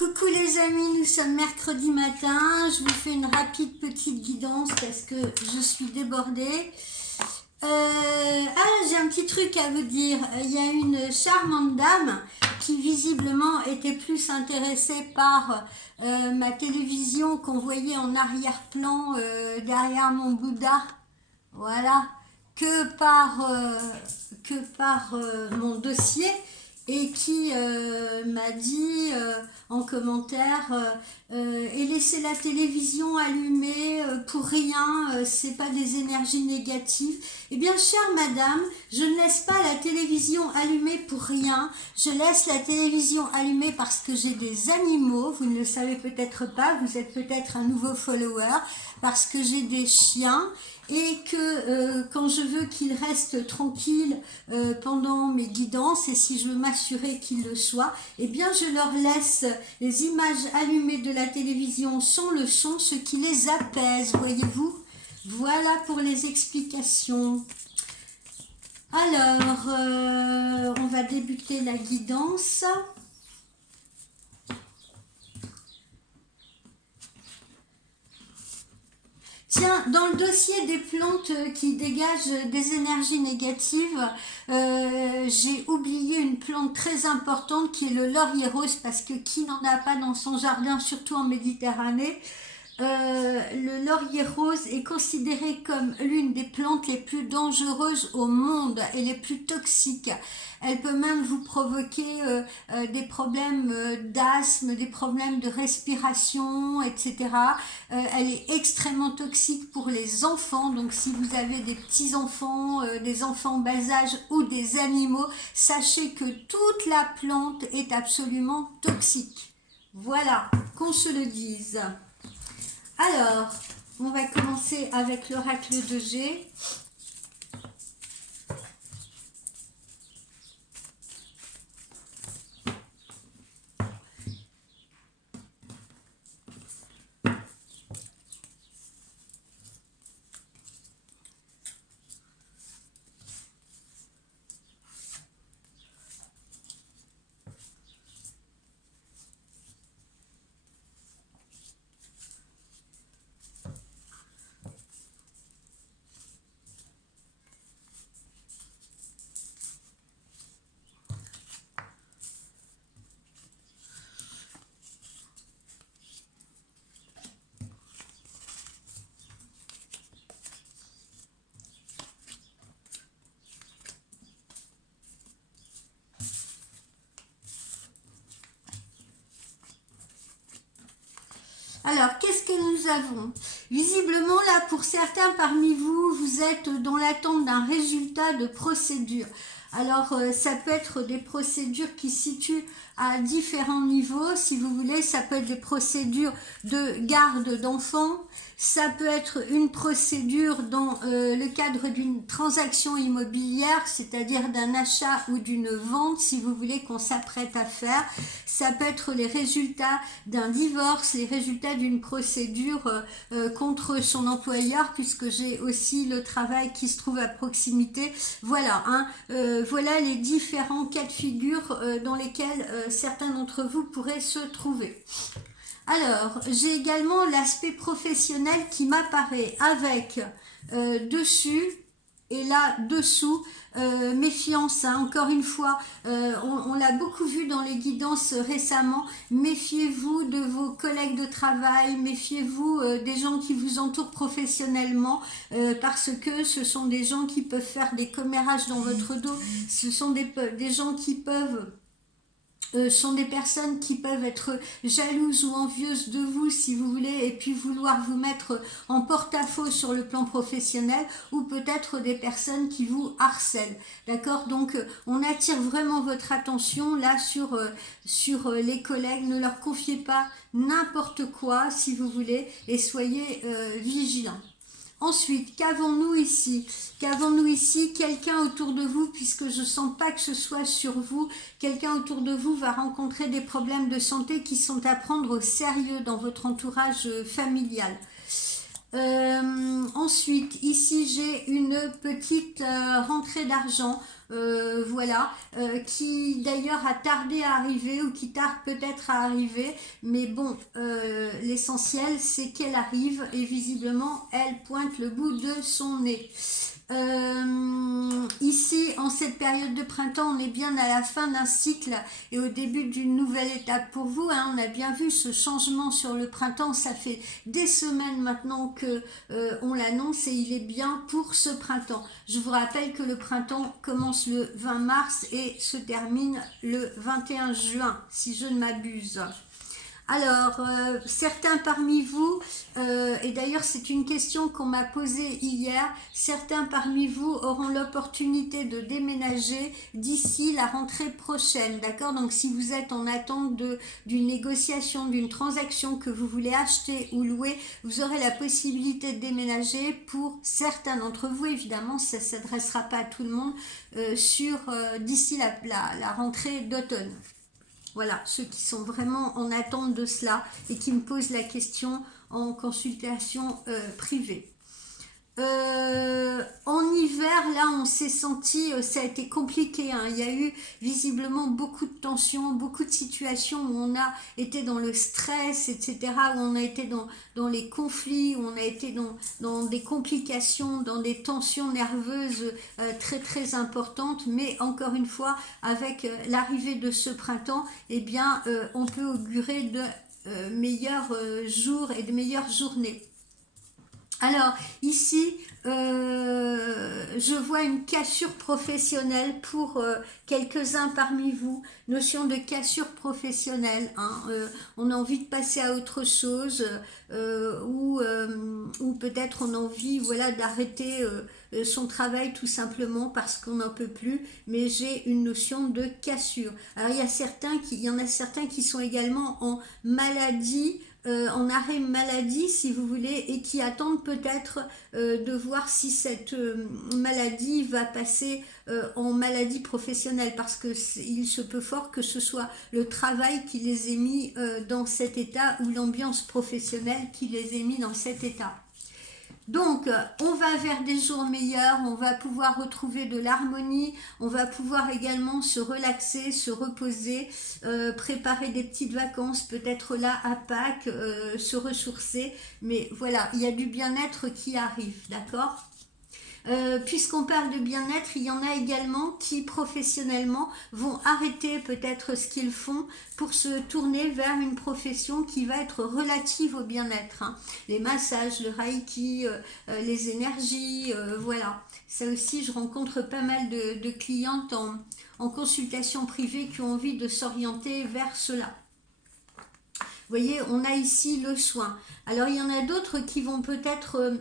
Coucou les amis, nous sommes mercredi matin. Je vous fais une rapide petite guidance parce que je suis débordée. J'ai un petit truc à vous dire. Il y a une charmante dame qui visiblement était plus intéressée par ma télévision qu'on voyait en arrière-plan derrière mon Bouddha. Voilà. Que par mon dossier et qui m'a dit en commentaire et laisser la télévision allumée pour rien, c'est pas des énergies négatives. Eh bien, chère madame, je ne laisse pas la télévision allumée pour rien. Je laisse la télévision allumée parce que j'ai des animaux. Vous ne le savez peut-être pas, vous êtes peut-être un nouveau follower, parce que j'ai des chiens. Et que quand je veux qu'ils restent tranquilles pendant mes guidances, et si je veux m'assurer qu'ils le soient, eh bien je leur laisse les images allumées de la télévision sans le son, ce qui les apaise, voyez-vous. Voilà pour les explications. Alors, on va débuter la guidance. Tiens, dans le dossier des plantes qui dégagent des énergies négatives, j'ai oublié une plante très importante qui est le laurier rose, parce que qui n'en a pas dans son jardin, surtout en Méditerranée. Le laurier rose est considéré comme l'une des plantes les plus dangereuses au monde et les plus toxiques. Elle peut même vous provoquer des problèmes d'asthme, des problèmes de respiration, etc. Elle est extrêmement toxique pour les enfants, donc si vous avez des petits-enfants, des enfants bas âge ou des animaux, sachez que toute la plante est absolument toxique. Voilà, qu'on se le dise. Alors, on va commencer avec l'oracle de G. Alors, qu'est-ce que nous avons? Visiblement, là, pour certains parmi vous, vous êtes dans l'attente d'un résultat de procédure. Alors, ça peut être des procédures qui se situent à différents niveaux, si vous voulez. Ça peut être des procédures de garde d'enfants. Ça peut être une procédure dans le cadre d'une transaction immobilière, c'est-à-dire d'un achat ou d'une vente, si vous voulez, qu'on s'apprête à faire. Ça peut être les résultats d'un divorce, les résultats d'une procédure contre son employeur, puisque j'ai aussi le travail qui se trouve à proximité. Voilà, voilà les différents cas de figure dans lesquels certains d'entre vous pourraient se trouver. Alors, j'ai également l'aspect professionnel qui m'apparaît avec dessus et là dessous, méfiance, hein, encore une fois, on l'a beaucoup vu dans les guidances récemment. Méfiez-vous de vos collègues de travail, méfiez-vous des gens qui vous entourent professionnellement, parce que ce sont des gens qui peuvent faire des commérages dans votre dos, ce sont des gens qui peuvent... sont des personnes qui peuvent être jalouses ou envieuses de vous, si vous voulez, et puis vouloir vous mettre en porte-à-faux sur le plan professionnel, ou peut-être des personnes qui vous harcèlent. D'accord? Donc, on attire vraiment votre attention là sur les collègues. Ne leur confiez pas n'importe quoi, si vous voulez, et soyez vigilants. Ensuite, qu'avons-nous ici? Qu'avons-nous ici? Quelqu'un autour de vous, puisque je ne sens pas que ce soit sur vous, quelqu'un autour de vous va rencontrer des problèmes de santé qui sont à prendre au sérieux dans votre entourage familial. Ensuite, ici j'ai une petite rentrée d'argent, voilà, qui d'ailleurs a tardé à arriver ou qui tarde peut-être à arriver, mais bon, l'essentiel c'est qu'elle arrive et visiblement elle pointe le bout de son nez. Ici, en cette période de printemps, on est bien à la fin d'un cycle et au début d'une nouvelle étape pour vous. Hein. On a bien vu ce changement sur le printemps. Ça fait des semaines maintenant que on l'annonce et il est bien pour ce printemps. Je vous rappelle que le printemps commence le 20 mars et se termine le 21 juin, si je ne m'abuse. Alors, certains parmi vous, et d'ailleurs c'est une question qu'on m'a posée hier, certains parmi vous auront l'opportunité de déménager d'ici la rentrée prochaine, d'accord? Donc si vous êtes en attente d'une négociation, d'une transaction que vous voulez acheter ou louer, vous aurez la possibilité de déménager pour certains d'entre vous, évidemment ça ne s'adressera pas à tout le monde, d'ici la rentrée d'automne. Voilà, ceux qui sont vraiment en attente de cela et qui me posent la question en consultation privée. En hiver, là, on s'est senti, ça a été compliqué. Hein. Il y a eu visiblement beaucoup de tensions, beaucoup de situations où on a été dans le stress, etc., où on a été dans les conflits, où on a été dans des complications, dans des tensions nerveuses très très importantes. Mais encore une fois, avec l'arrivée de ce printemps, eh bien, on peut augurer de meilleurs jours et de meilleures journées. Alors, ici, je vois une cassure professionnelle pour quelques-uns parmi vous. Notion de cassure professionnelle. Hein, on a envie de passer à autre chose ou peut-être on a envie voilà, d'arrêter son travail tout simplement parce qu'on n'en peut plus. Mais j'ai une notion de cassure. Alors, il y en a certains qui sont également en maladie. En arrêt maladie si vous voulez et qui attendent peut-être de voir si cette maladie va passer en maladie professionnelle parce que il se peut fort que ce soit le travail qui les ait mis dans cet état ou l'ambiance professionnelle qui les ait mis dans cet état. Donc, on va vers des jours meilleurs, on va pouvoir retrouver de l'harmonie, on va pouvoir également se relaxer, se reposer, préparer des petites vacances, peut-être là à Pâques, se ressourcer. Mais voilà, il y a du bien-être qui arrive, d'accord ? Puisqu'on parle de bien-être, il y en a également qui professionnellement vont arrêter peut-être ce qu'ils font pour se tourner vers une profession qui va être relative au bien-être. Hein. Les massages, le reiki, les énergies, voilà. Ça aussi, je rencontre pas mal de clientes en consultation privée qui ont envie de s'orienter vers cela. Vous voyez, on a ici le soin. Alors, il y en a d'autres qui vont peut-être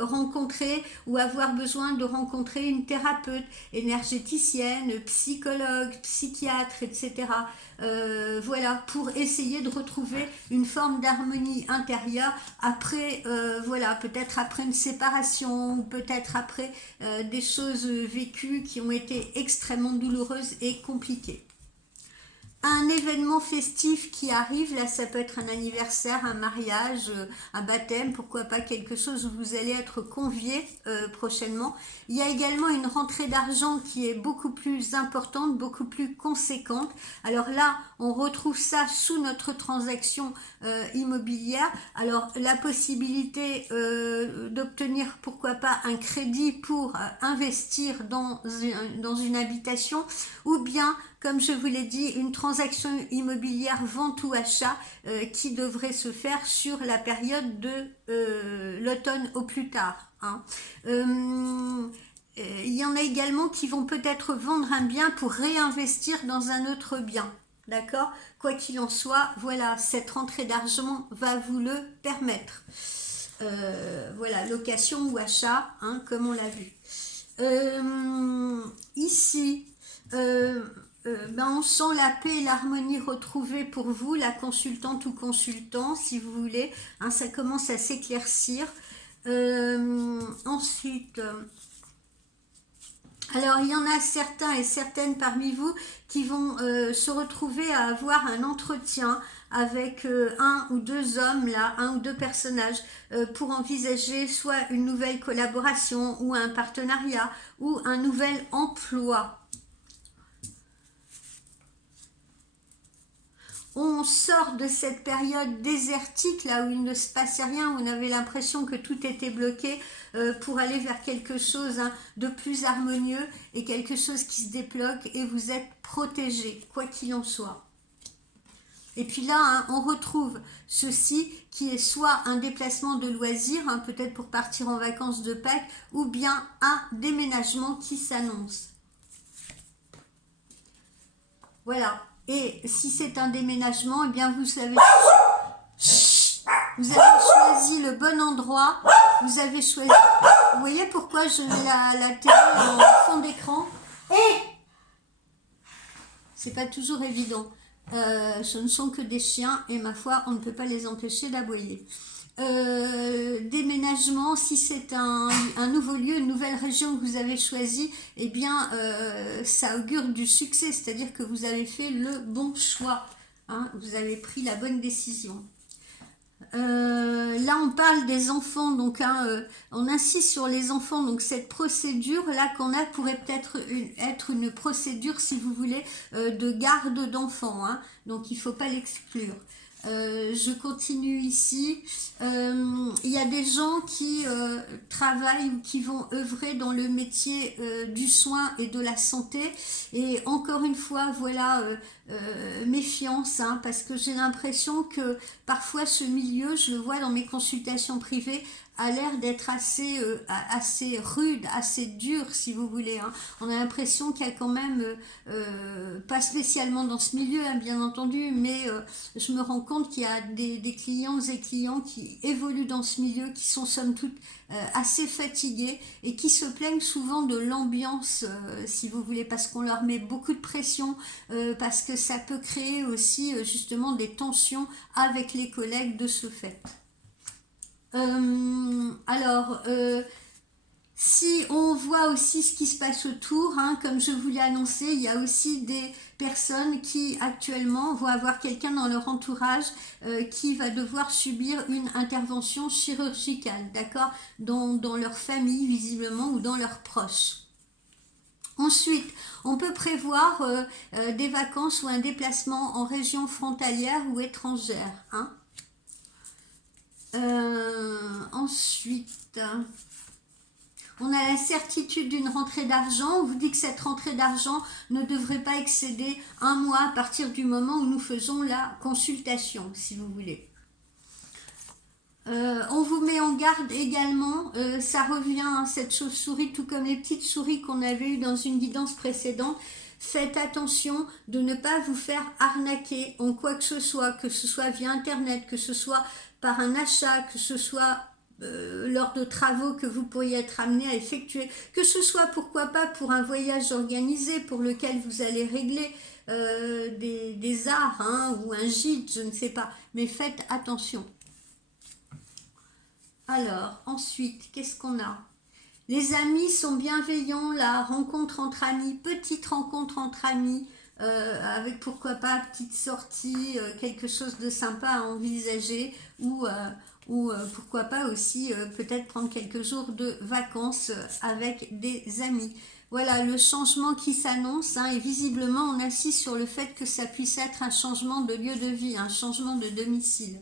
rencontrer ou avoir besoin de rencontrer une thérapeute énergéticienne, psychologue, psychiatre, etc. Voilà, pour essayer de retrouver une forme d'harmonie intérieure après, voilà, peut-être après une séparation ou peut-être après des choses vécues qui ont été extrêmement douloureuses et compliquées. Un événement festif qui arrive, là ça peut être un anniversaire, un mariage, un baptême, pourquoi pas quelque chose où vous allez être conviés prochainement. Il y a également une rentrée d'argent qui est beaucoup plus importante, beaucoup plus conséquente. Alors là, on retrouve ça sous notre transaction immobilière. Alors la possibilité d'obtenir pourquoi pas un crédit pour investir dans une habitation ou bien comme je vous l'ai dit, une transaction immobilière vente ou achat qui devrait se faire sur la période de l'automne au plus tard. Hein. Il y en a également qui vont peut-être vendre un bien pour réinvestir dans un autre bien. D'accord ? Quoi qu'il en soit, voilà, cette rentrée d'argent va vous le permettre. Voilà, location ou achat, hein, comme on l'a vu. Ici, on sent la paix et l'harmonie retrouvée pour vous, la consultante ou consultant, si vous voulez. Hein, ça commence à s'éclaircir. Ensuite, Alors, il y en a certains et certaines parmi vous qui vont se retrouver à avoir un entretien avec un ou deux hommes, là, un ou deux personnages, pour envisager soit une nouvelle collaboration ou un partenariat ou un nouvel emploi. On sort de cette période désertique, là où il ne se passait rien, où on avait l'impression que tout était bloqué, pour aller vers quelque chose de plus harmonieux et quelque chose qui se débloque et vous êtes protégé, quoi qu'il en soit. Et puis là, on retrouve ceci qui est soit un déplacement de loisirs, peut-être pour partir en vacances de Pâques, ou bien un déménagement qui s'annonce. Voilà. Et si c'est un déménagement, eh bien vous avez choisi le bon endroit. Vous avez choisi. Vous voyez pourquoi je mets la télé en fond d'écran? C'est pas toujours évident. Ce ne sont que des chiens et ma foi, on ne peut pas les empêcher d'aboyer. Déménagement, si c'est un nouveau lieu, une nouvelle région que vous avez choisi, eh bien ça augure du succès, c'est-à-dire que vous avez fait le bon choix, vous avez pris la bonne décision. Là on parle des enfants, donc on insiste sur les enfants, donc cette procédure là qu'on a pourrait peut-être être une procédure, si vous voulez, de garde d'enfants, donc il ne faut pas l'exclure. Je continue ici. Il y a des gens qui travaillent ou qui vont œuvrer dans le métier du soin et de la santé, et encore une fois voilà, méfiance, parce que j'ai l'impression que parfois ce milieu, je le vois dans mes consultations privées, a l'air d'être assez rude, assez dur, si vous voulez. On a l'impression qu'il y a quand même, pas spécialement dans ce milieu, bien entendu, mais je me rends compte qu'il y a des clientes et clients qui évoluent dans ce milieu, qui sont somme toute assez fatigués et qui se plaignent souvent de l'ambiance, si vous voulez, parce qu'on leur met beaucoup de pression, parce que ça peut créer aussi justement des tensions avec les collègues de ce fait. Si on voit aussi ce qui se passe autour, comme je vous l'ai annoncé, il y a aussi des personnes qui actuellement vont avoir quelqu'un dans leur entourage qui va devoir subir une intervention chirurgicale, d'accord, dans leur famille visiblement ou dans leurs proches. Ensuite, on peut prévoir des vacances ou un déplacement en région frontalière ou étrangère. Ensuite, on a la certitude d'une rentrée d'argent. On vous dit que cette rentrée d'argent ne devrait pas excéder un mois à partir du moment où nous faisons la consultation, si vous voulez. On vous met en garde également, ça revient à cette chauve-souris, tout comme les petites souris qu'on avait eues dans une guidance précédente. Faites attention de ne pas vous faire arnaquer en quoi que ce soit via internet, que ce soit par un achat, que ce soit lors de travaux que vous pourriez être amené à effectuer, que ce soit pourquoi pas pour un voyage organisé pour lequel vous allez régler des arts, ou un gîte, je ne sais pas, mais faites attention. Alors, ensuite, qu'est-ce qu'on a? Les amis sont bienveillants, la rencontre entre amis, petite rencontre entre amis, avec pourquoi pas petite sortie, quelque chose de sympa à envisager, ou pourquoi pas aussi peut-être prendre quelques jours de vacances avec des amis. Voilà le changement qui s'annonce, et visiblement on insiste sur le fait que ça puisse être un changement de lieu de vie, un changement de domicile.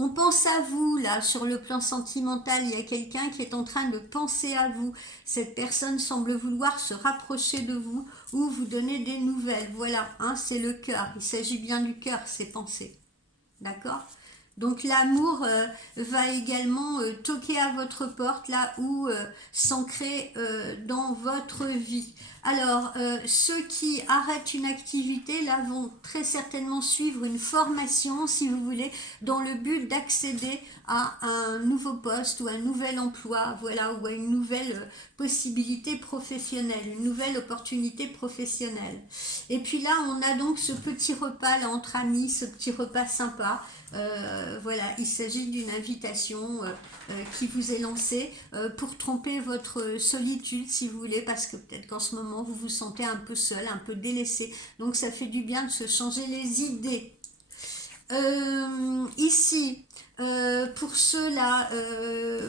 On pense à vous, là, sur le plan sentimental, il y a quelqu'un qui est en train de penser à vous. Cette personne semble vouloir se rapprocher de vous ou vous donner des nouvelles. Voilà, c'est le cœur. Il s'agit bien du cœur, ces pensées. D'accord ? Donc l'amour va également toquer à votre porte, là où s'ancrer dans votre vie. Alors, ceux qui arrêtent une activité, là, vont très certainement suivre une formation, si vous voulez, dans le but d'accéder à un nouveau poste ou un nouvel emploi, voilà, ou à une nouvelle possibilité professionnelle, une nouvelle opportunité professionnelle. Et puis là, on a donc ce petit repas là entre amis, ce petit repas sympa, voilà, il s'agit d'une invitation qui vous est lancée pour tromper votre solitude, si vous voulez, parce que peut-être qu'en ce moment, vous vous sentez un peu seul, un peu délaissé. Donc, ça fait du bien de se changer les idées. Ici, pour ceux-là,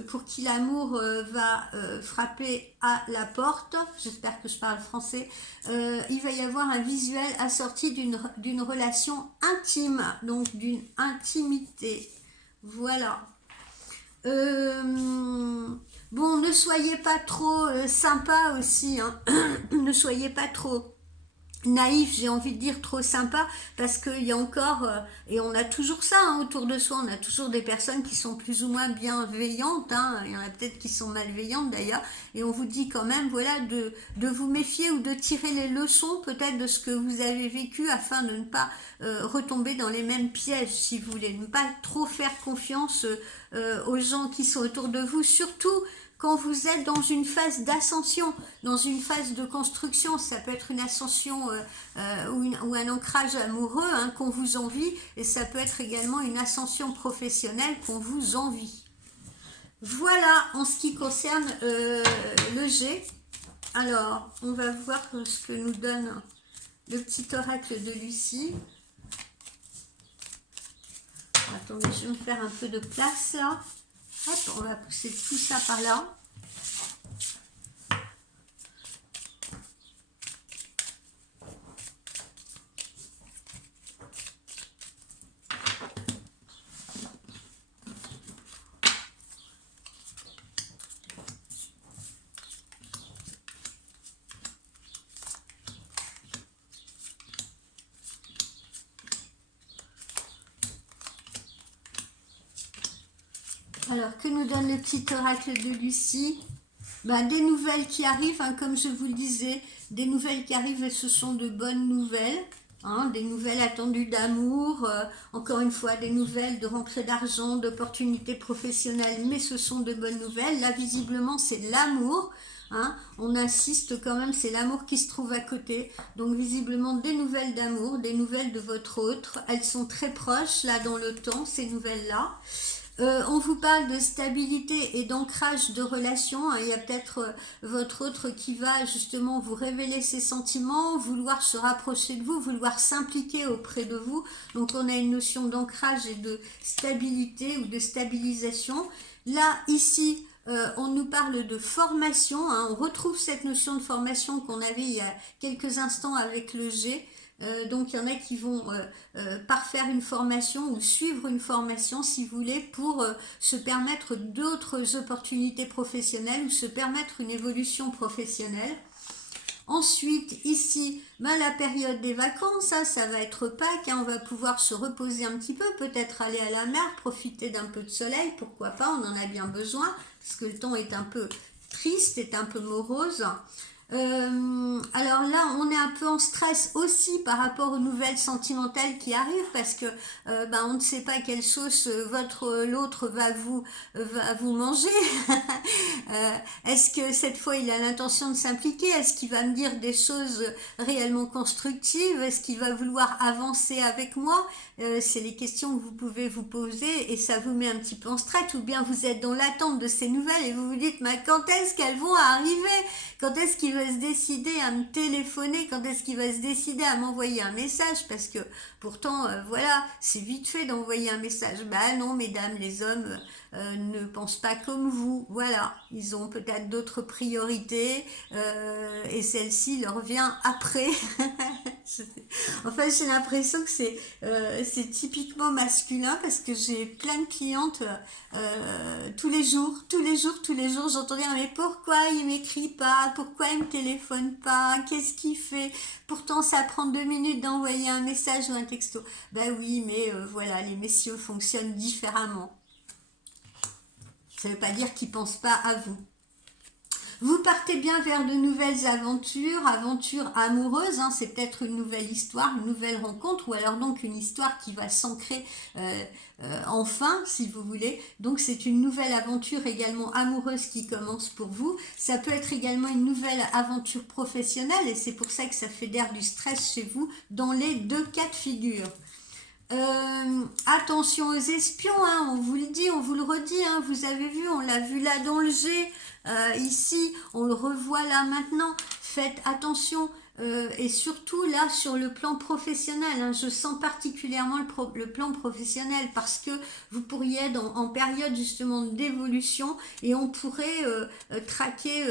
pour qui l'amour va frapper à la porte, j'espère que je parle français, il va y avoir un visuel assorti d'une relation intime, donc d'une intimité. Voilà. Bon, ne soyez pas trop sympa aussi, hein. Ne soyez pas trop naïf, j'ai envie de dire trop sympa, parce qu'il y a encore, et on a toujours ça hein, autour de soi, on a toujours des personnes qui sont plus ou moins bienveillantes, hein, il y en a peut-être qui sont malveillantes d'ailleurs, et on vous dit quand même, voilà, de vous méfier ou de tirer les leçons peut-être de ce que vous avez vécu afin de ne pas retomber dans les mêmes pièges, si vous voulez, ne pas trop faire confiance aux gens qui sont autour de vous, surtout quand vous êtes dans une phase d'ascension, dans une phase de construction, ça peut être une ascension ou un ancrage amoureux hein, qu'on vous envie, et ça peut être également une ascension professionnelle qu'on vous envie. Voilà en ce qui concerne le G. Alors, on va voir ce que nous donne le petit oracle de Lucie. Attendez, je vais me faire un peu de place là. Hop, on va pousser tout ça par là. Alors, que nous donne le petit oracle de Lucie? Des nouvelles qui arrivent, hein, comme je vous le disais, des nouvelles qui arrivent et ce sont de bonnes nouvelles, hein, des nouvelles attendues d'amour, encore une fois, des nouvelles de rentrée d'argent, d'opportunités professionnelles, mais ce sont de bonnes nouvelles. Là, visiblement, c'est l'amour. Hein, on insiste quand même, c'est l'amour qui se trouve à côté. Donc, visiblement, des nouvelles d'amour, des nouvelles de votre autre. Elles sont très proches, là, dans le temps, ces nouvelles-là. On vous parle de stabilité et d'ancrage de relations. Hein. Il y a peut-être votre autre qui va justement vous révéler ses sentiments, vouloir se rapprocher de vous, vouloir s'impliquer auprès de vous. Donc on a une notion d'ancrage et de stabilité ou de stabilisation. Là, ici, on nous parle de formation. Hein. On retrouve cette notion de formation qu'on avait il y a quelques instants avec le G. Donc il y en a qui vont parfaire une formation ou suivre une formation si vous voulez pour se permettre d'autres opportunités professionnelles ou se permettre une évolution professionnelle. Ensuite, ici, la période des vacances, hein, ça va être Pâques, hein, on va pouvoir se reposer un petit peu, peut-être aller à la mer, profiter d'un peu de soleil, pourquoi pas, on en a bien besoin, parce que le temps est un peu triste, est un peu morose. Alors là, on est un peu en stress aussi par rapport aux nouvelles sentimentales qui arrivent parce que on ne sait pas quelle sauce l'autre va vous manger. Est-ce que cette fois il a l'intention de s'impliquer? Est-ce qu'il va me dire des choses réellement constructives? Est-ce qu'il va vouloir avancer avec moi? C'est les questions que vous pouvez vous poser et ça vous met un petit peu en stress, ou bien vous êtes dans l'attente de ces nouvelles et vous vous dites mais quand est-ce qu'elles vont arriver? Quand est-ce qu'il va se décider à me téléphoner? Quand est-ce qu'il va se décider à m'envoyer un message? Parce que pourtant, voilà, c'est vite fait d'envoyer un message. Non, mesdames, les hommes ne pensent pas comme vous. Voilà, ils ont peut-être d'autres priorités et celle-ci leur vient après. Enfin, j'ai l'impression que c'est typiquement masculin parce que j'ai plein de clientes tous les jours, j'entends dire mais pourquoi il m'écrit pas, pourquoi il me téléphone pas, qu'est-ce qu'il fait, pourtant ça prend 2 minutes d'envoyer un message ou un texto. Oui, mais voilà, les messieurs fonctionnent différemment. Ça ne veut pas dire qu'ils pensent pas à vous. Vous partez bien vers de nouvelles aventures amoureuses, hein, c'est peut-être une nouvelle histoire, une nouvelle rencontre, ou alors donc une histoire qui va s'ancrer enfin, si vous voulez. Donc c'est une nouvelle aventure également amoureuse qui commence pour vous. Ça peut être également une nouvelle aventure professionnelle, et c'est pour ça que ça fédère du stress chez vous dans les deux cas de figure. Attention aux espions, hein, on vous le dit, on vous le redit, hein, vous avez vu, on l'a vu là dans le G, ici, on le revoit là maintenant. Faites attention, et surtout là sur le plan professionnel, hein, je sens particulièrement le plan professionnel parce que vous pourriez être en période justement d'évolution et on pourrait traquer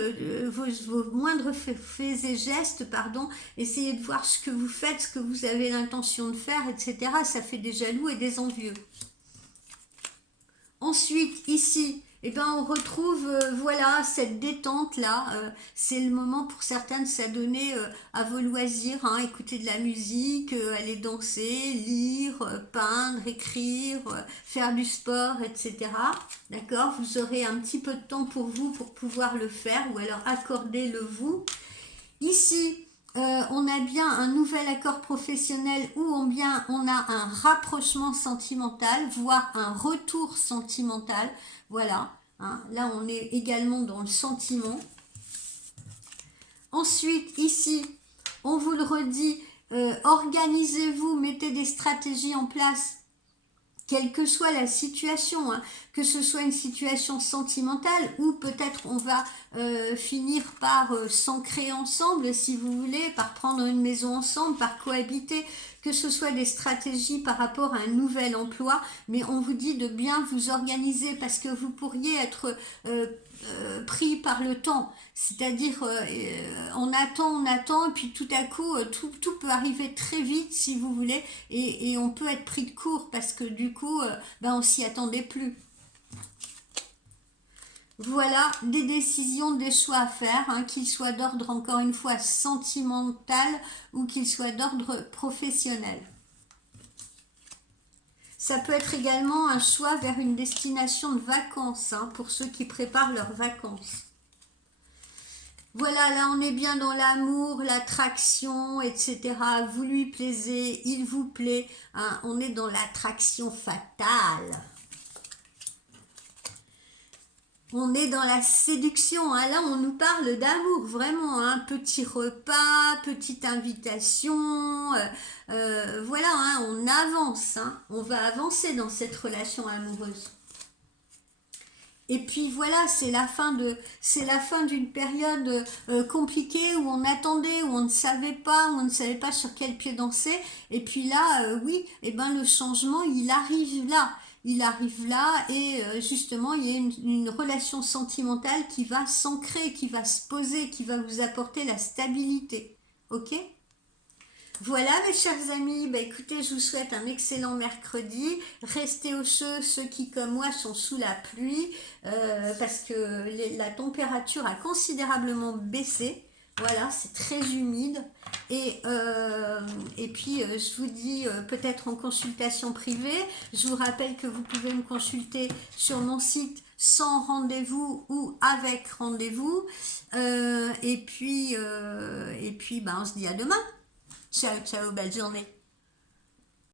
vos moindres faits et gestes, pardon, essayer de voir ce que vous faites, ce que vous avez l'intention de faire, etc. Ça fait des jaloux et des envieux. Ensuite, ici, eh ben, on retrouve voilà, cette détente-là. C'est le moment pour certains de s'adonner à vos loisirs, hein, écouter de la musique, aller danser, lire, peindre, écrire, faire du sport, etc. D'accord? Vous aurez un petit peu de temps pour vous pour pouvoir le faire ou alors accordez-le vous. Ici, on a bien un nouvel accord professionnel où on a un rapprochement sentimental, voire un retour sentimental. Voilà, hein, là on est également dans le sentiment. Ensuite, ici, on vous le redit, organisez-vous, mettez des stratégies en place. Quelle que soit la situation, hein, que ce soit une situation sentimentale ou peut-être on va finir par s'ancrer ensemble si vous voulez, par prendre une maison ensemble, par cohabiter, que ce soit des stratégies par rapport à un nouvel emploi, mais on vous dit de bien vous organiser parce que vous pourriez être pris par le temps, c'est-à-dire on attend, et puis tout à coup, tout peut arriver très vite si vous voulez, et on peut être pris de court parce que du coup, on s'y attendait plus. Voilà, des décisions, des choix à faire, hein, qu'ils soient d'ordre, encore une fois, sentimental ou qu'ils soient d'ordre professionnel. Ça peut être également un choix vers une destination de vacances, hein, pour ceux qui préparent leurs vacances. Voilà, là on est bien dans l'amour, l'attraction, etc. Vous lui plaisez, il vous plaît, hein, on est dans l'attraction fatale. On est dans la séduction, hein. Là on nous parle d'amour, vraiment, hein. Petit repas, petite invitation, voilà, hein, on avance, hein. On va avancer dans cette relation amoureuse. Et puis voilà, c'est la fin d'une période compliquée où on attendait, où on ne savait pas, où on ne savait pas sur quel pied danser. Et puis là, oui, eh ben le changement, il arrive là. Il arrive là et justement, il y a une relation sentimentale qui va s'ancrer, qui va se poser, qui va vous apporter la stabilité. Ok ? Voilà mes chers amis, écoutez, je vous souhaite un excellent mercredi. Restez au chaud, ceux qui comme moi sont sous la pluie, parce que la température a considérablement baissé. Voilà, c'est très humide. Et puis, je vous dis peut-être en consultation privée. Je vous rappelle que vous pouvez me consulter sur mon site sans rendez-vous ou avec rendez-vous. Et puis, on se dit à demain. Ciao, ciao, belle journée.